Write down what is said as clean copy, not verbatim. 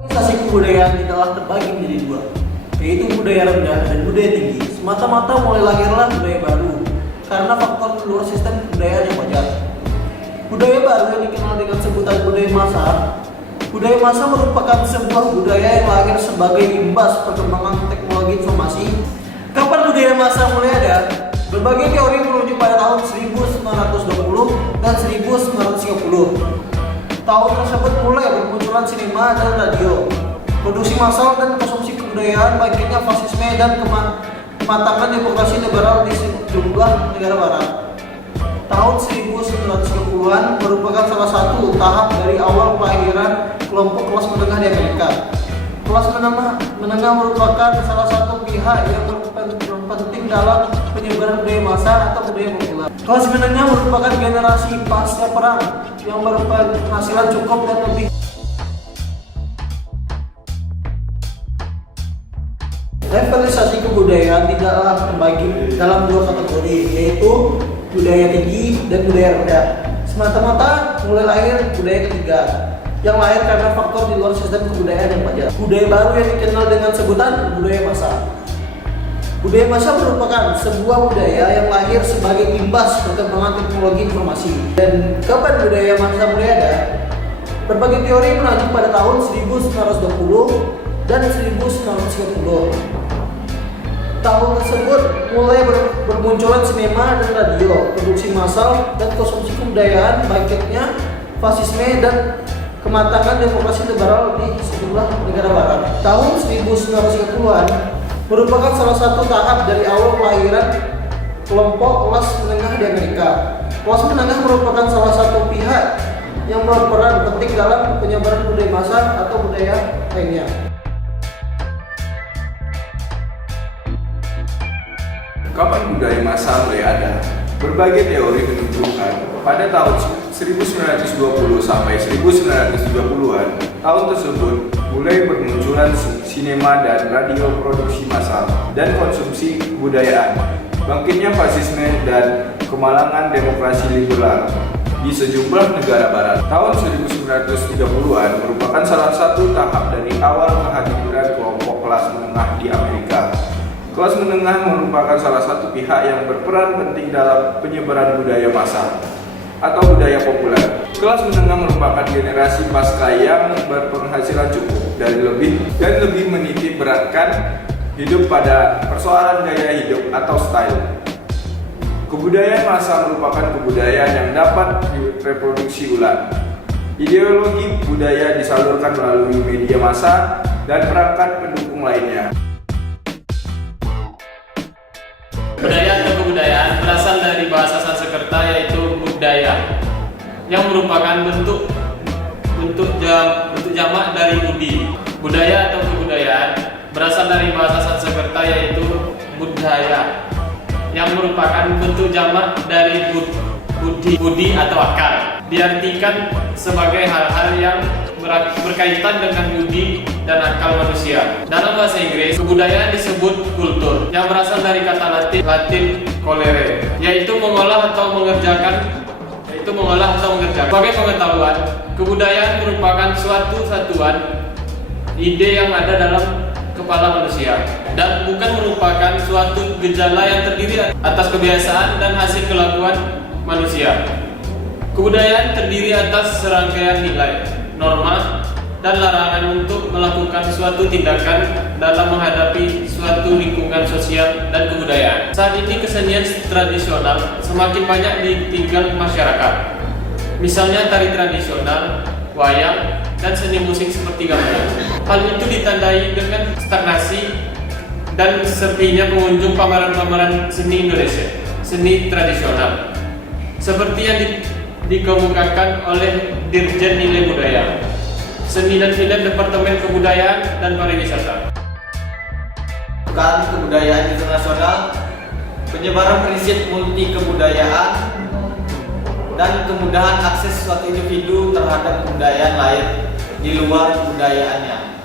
Organisasi kebudayaan telah terbagi menjadi dua, yaitu budaya rendah dan budaya tinggi. Semata-mata mulai lahirlah budaya baru karena faktor luar sistem kebudayaan yang wajar. Budaya baru yang dikenal dengan sebutan budaya massa. Budaya massa merupakan sebuah budaya yang lahir sebagai imbas perkembangan teknologi informasi. Kapan budaya massa mulai ada? Berbagai teori merujuk pada tahun 1920 dan 1930. Tahun tersebut mulai bermunculan sinema dan radio, produksi massal dan konsumsi kebudayaan, bangkitnya fasisme dan kematangan demokrasi liberal di sejumlah negara barat. Tahun 1930-an merupakan salah satu tahap dari awal kelahiran kelompok kelas menengah di Amerika. Kelas menengah merupakan salah satu pihak yang penting dalam penyebaran budaya massa atau budaya populer. Kelas menengah merupakan generasi pasca perang yang berpenghasilan cukup dan lebih. Levelisasi kebudayaan tidaklah terbagi dalam dua kategori, yaitu budaya tinggi dan budaya rendah. Semata-mata mulai lahir budaya ketiga, yang lahir karena faktor di luar sistem kebudayaan yang wajar. Budaya baru yang dikenal dengan sebutan budaya massa. Budaya massa merupakan sebuah budaya yang lahir sebagai imbas perkembangan teknologi informasi. Dan kapan budaya massa mulai ada? Berbagai teori mengacu pada tahun 1920 dan 1930. Tahun tersebut mulai bermunculan sinema dan radio, produksi massal dan konsumsi kebudayaan, bangkitnya fasisme dan kematangan demokrasi liberal di sejumlah negara barat. Tahun 1930-an merupakan salah satu tahap dari awal kelahiran kelompok kelas menengah di Amerika. Kelas menengah merupakan salah satu pihak yang berperan penting dalam penyebaran budaya massa atau budaya lainnya. Kapan budaya massa mulai ada? Berbagai teori menunjukkan pada tahun 1920 sampai 1930-an, tahun tersebut mulai bermunculan sinema dan radio produksi massal dan konsumsi kebudayaan, bangkitnya fasisme dan kemalangan demokrasi liberal di sejumlah negara barat. Tahun 1930-an merupakan salah satu tahap dari awal kehadiran kelompok kelas menengah di Amerika. Kelas menengah merupakan salah satu pihak yang berperan penting dalam penyebaran budaya massa atau budaya populer. Kelas menengah merupakan generasi pasca yang berpenghasilan cukup dan lebih menitik beratkan hidup pada persoalan gaya hidup atau style. Kebudayaan massa merupakan kebudayaan yang dapat direproduksi ulang. Ideologi budaya disalurkan melalui media massa dan perangkat pendukung lainnya. Budaya atau kebudayaan berasal dari bahasa Sanskerta yaitu budaya, yang merupakan bentuk jamak dari budi. Budaya atau kebudayaan berasal dari bahasa Sanskerta yaitu budaya, yang merupakan bentuk jamak dari budi atau akal. Diartikan sebagai hal-hal yang berkaitan dengan budi dan akal manusia. Dalam bahasa Inggris, kebudayaan disebut kultur, yang berasal dari kata Latin colere, yaitu mengolah atau mengerjakan. Sebagai pengetahuan, kebudayaan merupakan suatu satuan ide yang ada dalam kepala manusia dan bukan merupakan suatu gejala yang terdiri atas kebiasaan dan hasil kelakuan manusia. Kebudayaan terdiri atas serangkaian nilai, norma, dan larangan untuk melakukan suatu tindakan dalam menghadapi suatu lingkungan sosial dan kebudayaan. Saat ini kesenian tradisional semakin banyak ditinggal masyarakat. Misalnya tari tradisional, wayang, dan seni musik seperti gamelan. Hal itu ditandai dengan stagnasi dan sepinya pengunjung pameran-pameran seni Indonesia, seni tradisional, seperti yang dikemukakan oleh Dirjen Nilai Budaya, Seni dan Film Departemen Kebudayaan dan Pariwisata. Bukan kebudayaan internasional, penyebaran prinsip multi kebudayaan, dan kemudahan akses suatu individu terhadap kebudayaan lain di luar kebudayaannya.